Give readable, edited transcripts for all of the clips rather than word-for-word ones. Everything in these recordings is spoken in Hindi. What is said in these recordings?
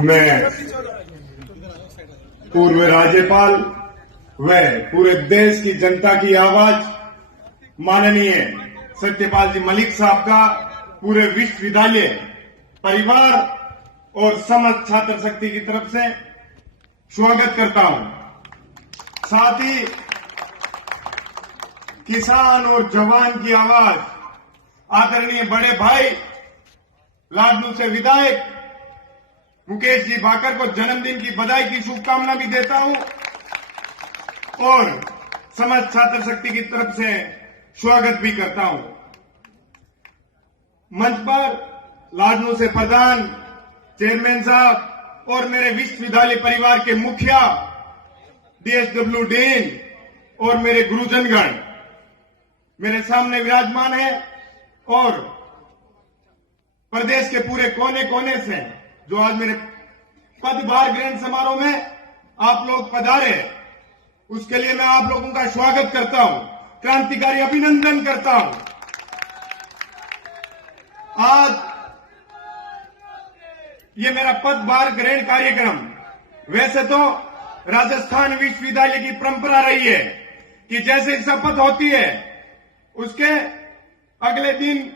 मैं पूर्व राज्यपाल व पूरे देश की जनता की आवाज माननीय सत्यपाल जी मलिक साहब का पूरे विश्वविद्यालय परिवार और समस्त छात्र शक्ति की तरफ से स्वागत करता हूं। साथ ही किसान और जवान की आवाज आदरणीय बड़े भाई लाडनू से विधायक मुकेश जी भाकर को जन्मदिन की बधाई की शुभकामना भी देता हूं और समस्त छात्र शक्ति की तरफ से स्वागत भी करता हूं। मंच पर लाडनू से प्रधान चेयरमैन साहब और मेरे विश्वविद्यालय परिवार के मुखिया डीएसडब्ल्यू डीन और मेरे गुरुजनगण मेरे सामने विराजमान है और प्रदेश के पूरे कोने कोने से जो आज मेरे पदभार ग्रहण समारोह में आप लोग पधारे, उसके लिए मैं आप लोगों का स्वागत करता हूं, क्रांतिकारी अभिनंदन करता हूं। आज ये मेरा पदभार ग्रहण कार्यक्रम, वैसे तो राजस्थान विश्वविद्यालय की परंपरा रही है कि जैसे शपथ होती है उसके अगले दिन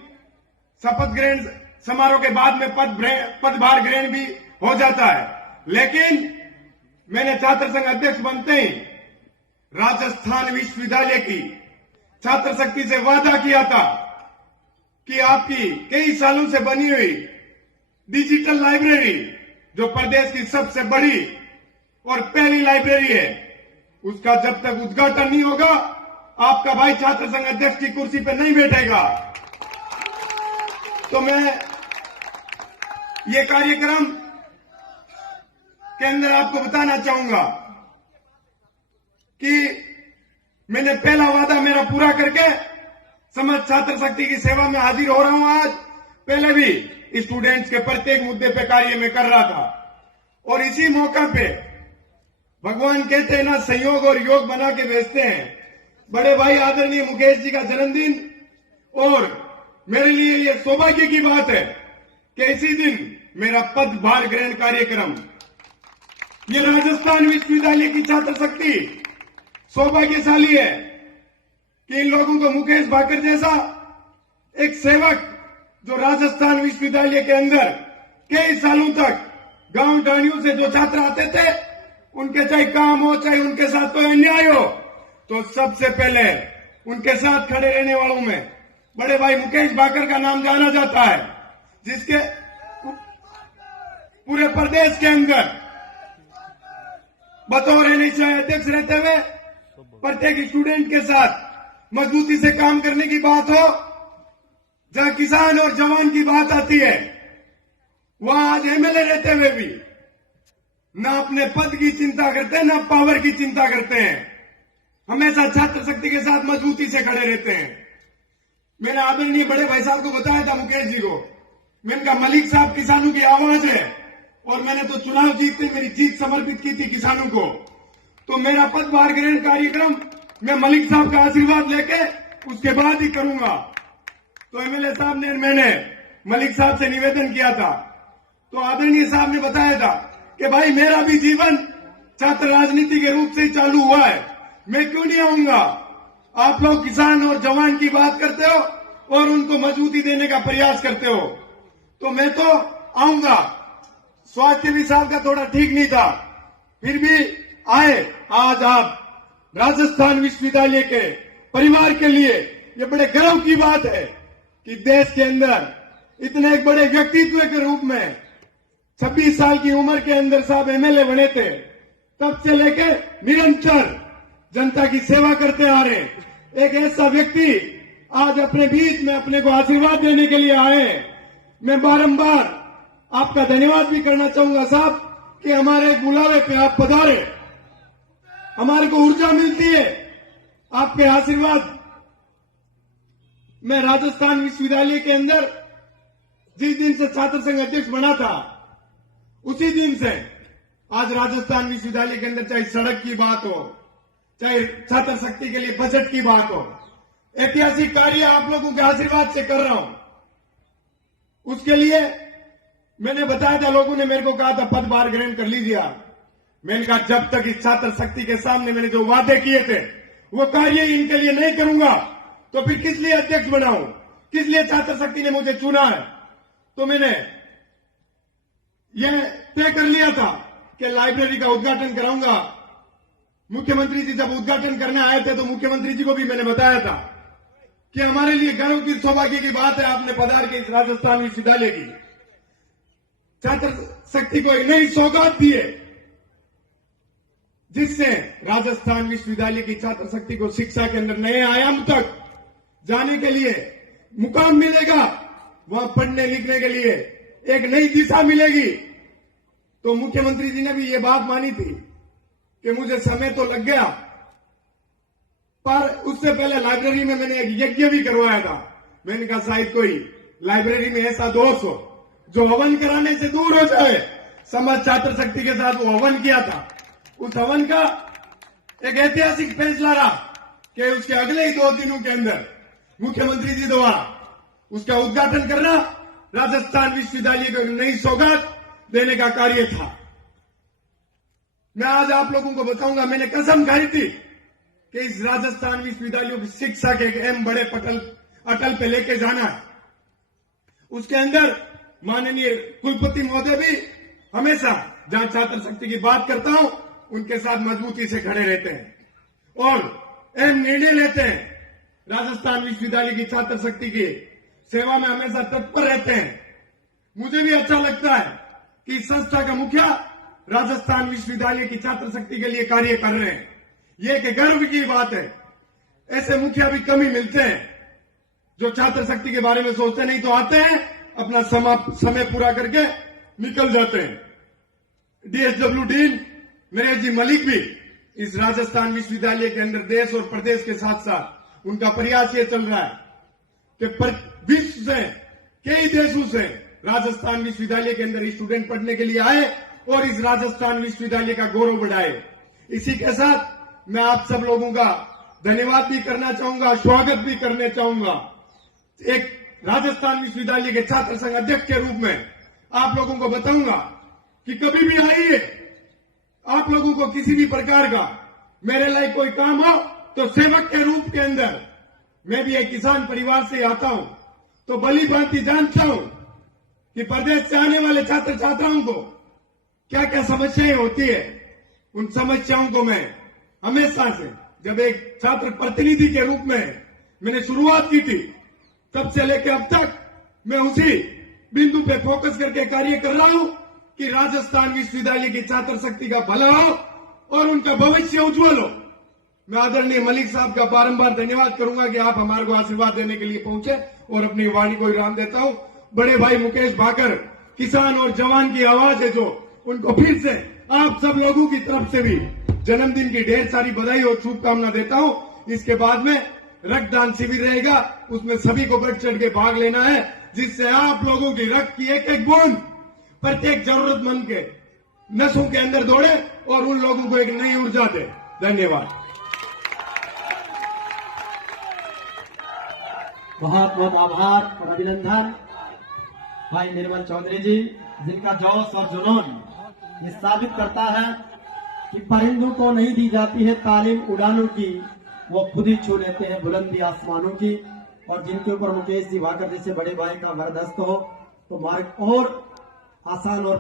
शपथ ग्रहण समारोह के बाद में पदभार ग्रहण भी हो जाता है, लेकिन मैंने छात्र संघ अध्यक्ष बनते ही राजस्थान विश्वविद्यालय की छात्र शक्ति से वादा किया था कि आपकी कई सालों से बनी हुई डिजिटल लाइब्रेरी, जो प्रदेश की सबसे बड़ी और पहली लाइब्रेरी है, उसका जब तक उद्घाटन नहीं होगा आपका भाई छात्र संघ अध्यक्ष की कुर्सी पर नहीं बैठेगा। तो मैं ये कार्यक्रम के अंदर आपको बताना चाहूंगा कि मैंने पहला वादा मेरा पूरा करके समस्त छात्र शक्ति की सेवा में हाजिर हो रहा हूं। आज पहले भी स्टूडेंट्स के प्रत्येक मुद्दे पे कार्य में कर रहा था और इसी मौका पे भगवान कहते हैं ना, संयोग और योग बना के भेजते हैं। बड़े भाई आदरणीय मुकेश जी का जन्मदिन और मेरे लिए ये सौभाग्य की बात है कि इसी दिन मेरा पदभार ग्रहण कार्यक्रम, ये राजस्थान विश्वविद्यालय की छात्र शक्ति सौभाग्यशाली है कि इन लोगों को मुकेश भाकर जैसा एक सेवक, जो राजस्थान विश्वविद्यालय के अंदर कई सालों तक गांव डाणियों से जो छात्र आते थे, उनके चाहे काम हो चाहे उनके साथ कोई अन्याय हो, तो सबसे पहले उनके साथ खड़े रहने वालों में बड़े भाई मुकेश भाकर का नाम जाना जाता है, जिसके पूरे प्रदेश के अंदर बतौर एनएसआई अध्यक्ष रहते हुए प्रत्येक स्टूडेंट के साथ मजबूती से काम करने की बात हो, जहां किसान और जवान की बात आती है, वहां आज एमएलए रहते हुए भी न अपने पद की चिंता करते हैं, न पावर की चिंता करते हैं, हमेशा छात्र शक्ति के साथ मजबूती से खड़े रहते हैं। मैंने आदरणीय बड़े भाई साहब को बताया था, मुकेश जी को, मैंने कहा मलिक साहब किसानों की आवाज है और मैंने तो चुनाव जीतते मेरी जीत समर्पित की थी किसानों को, तो मेरा पदभार ग्रहण कार्यक्रम मैं मलिक साहब का आशीर्वाद लेके उसके बाद ही करूंगा। तो एमएलए साहब ने, मैंने मलिक साहब से निवेदन किया था, तो आदरणीय साहब ने बताया था कि भाई मेरा भी जीवन छात्र राजनीति के रूप से ही चालू हुआ है, मैं क्यों नहीं आऊंगा। आप लोग किसान और जवान की बात करते हो और उनको मजबूती देने का प्रयास करते हो, तो मैं तो आऊंगा। स्वास्थ्य भी साहब का थोड़ा ठीक नहीं था, फिर भी आए। आज आप राजस्थान विश्वविद्यालय के परिवार के लिए ये बड़े गर्व की बात है कि देश के अंदर इतने एक बड़े व्यक्तित्व के रूप में 26 साल की उम्र के अंदर साहब एमएलए बने थे, तब से लेके निरंतर जनता की सेवा करते आ रहे एक ऐसा व्यक्ति आज अपने बीच में अपने को आशीर्वाद देने के लिए आए। मैं बारंबार आपका धन्यवाद भी करना चाहूंगा साहब कि हमारे बुलावे पे आप पधारे, हमारे को ऊर्जा मिलती है आपके आशीर्वाद। मैं राजस्थान विश्वविद्यालय के अंदर जिस दिन से छात्र संघ अध्यक्ष बना था, उसी दिन से आज राजस्थान विश्वविद्यालय के अंदर चाहे सड़क की बात हो, चाहे छात्र शक्ति के लिए बजट की बात हो, ऐतिहासिक कार्य आप लोगों के आशीर्वाद से कर रहा हूं। उसके लिए मैंने बताया था, लोगों ने मेरे को कहा था पदभार ग्रहण कर लीजिए आप। मैंने कहा जब तक इस छात्र शक्ति के सामने मैंने जो वादे किए थे वो कार्य इनके लिए नहीं करूंगा तो फिर किस लिए अध्यक्ष बनाऊं, किस लिए छात्र शक्ति ने मुझे चुना है। तो मैंने यह तय कर लिया था कि लाइब्रेरी का उद्घाटन कराऊंगा। मुख्यमंत्री जी जब उद्घाटन करने आए थे तो मुख्यमंत्री जी को भी मैंने बताया था कि हमारे लिए गर्व की सौभाग्य की बात है आपने पधार के इस राजस्थान विश्वविद्यालय की छात्र शक्ति को एक नई सौगात दी है, जिससे राजस्थान विश्वविद्यालय की छात्र शक्ति को शिक्षा के अंदर नए आयाम तक जाने के लिए मुकाम मिलेगा। वहां पढ़ने लिखने के लिए एक नई दिशा मिलेगी। तो मुख्यमंत्री जी ने भी ये बात मानी थी कि मुझे समय तो लग गया, पर उससे पहले लाइब्रेरी में मैंने एक यज्ञ भी करवाया था। मैंने कहा शायद कोई लाइब्रेरी में ऐसा दोस्त हो जो हवन कराने से दूर हो जाए। समाज छात्र शक्ति के साथ वो हवन किया था। उस हवन का एक ऐतिहासिक फैसला रहा कि उसके अगले ही 2 दिनों के अंदर मुख्यमंत्री जी द्वारा उसका उद्घाटन करना, राजस्थान विश्वविद्यालय को नई सौगात देने का कार्य था। मैं आज आप लोगों को बताऊंगा, मैंने कसम खाई थी कि इस राजस्थान विश्वविद्यालय की शिक्षा के एक अहम बड़े अटल पे लेके जाना है। उसके अंदर माननीय कुलपति महोदय भी हमेशा जहां छात्र शक्ति की बात करता हूं उनके साथ मजबूती से खड़े रहते हैं और अहम निर्णय लेते हैं। राजस्थान विश्वविद्यालय की छात्र शक्ति की सेवा में हमेशा तत्पर रहते हैं। मुझे भी अच्छा लगता है कि संस्था का मुखिया राजस्थान विश्वविद्यालय की छात्र शक्ति के लिए कार्य कर रहे हैं। ये एक गर्व की बात है। ऐसे मुखिया भी कम ही मिलते हैं जो छात्र शक्ति के बारे में सोचते नहीं तो आते हैं, अपना समय पूरा करके निकल जाते हैं। डीएसडब्ल्यू डीन नरेश जी मलिक भी इस राजस्थान विश्वविद्यालय के अंदर देश और प्रदेश के साथ साथ उनका प्रयास ये चल रहा है कि विश्व से कई देशों से राजस्थान विश्वविद्यालय के अंदर स्टूडेंट पढ़ने के लिए आए और इस राजस्थान विश्वविद्यालय का गौरव बढ़ाए। इसी के साथ मैं आप सब लोगों का धन्यवाद भी करना चाहूंगा, स्वागत भी करना चाहूंगा। एक राजस्थान विश्वविद्यालय के छात्र संघ अध्यक्ष के रूप में आप लोगों को बताऊंगा कि कभी भी आइए, आप लोगों को किसी भी प्रकार का मेरे लिए कोई काम हो तो सेवक के रूप के अंदर, मैं भी एक किसान परिवार से आता हूं तो भली भांति जानता हूं कि प्रदेश से आने वाले छात्र छात्राओं को क्या क्या समस्याएं होती है। उन समस्याओं को मैं हमेशा से, जब एक छात्र प्रतिनिधि के रूप में मैंने शुरुआत की थी, तब से लेकर अब तक मैं उसी बिंदु पे फोकस करके कार्य कर रहा हूं कि राजस्थान विश्वविद्यालय की छात्र शक्ति का भला हो और उनका भविष्य उज्जवल हो। मैं आदरणीय मलिक साहब का बारंबार धन्यवाद करूंगा कि आप हमारे को आशीर्वाद देने के लिए पहुंचे और अपनी वाणी को विराम देता हूं। बड़े भाई मुकेश भाकर, किसान और जवान की आवाज है जो, उनको फिर से आप सब लोगों की तरफ से भी जन्मदिन की ढेर सारी बधाई और शुभकामना देता हूं। इसके बाद में रक्तदान शिविर रहेगा, उसमें सभी को बढ़ चढ़ के भाग लेना है, जिससे आप लोगों की रक्त की एक एक बूंद प्रत्येक जरूरतमंद के नसों के अंदर दौड़े और उन लोगों को एक नई ऊर्जा दे। धन्यवाद। बहुत बहुत आभार और अभिनंदन भाई निर्मल चौधरी जी, जिनका जोश और जुनून ये साबित करता है कि परिंदों को नहीं दी जाती है तालीम उड़ानों की, वो खुद ही छू लेते हैं बुलंदी आसमानों की। और जिनके ऊपर मुकेश जी भाकर जैसे बड़े भाई का वरदस्त हो तो मार्ग और आसान और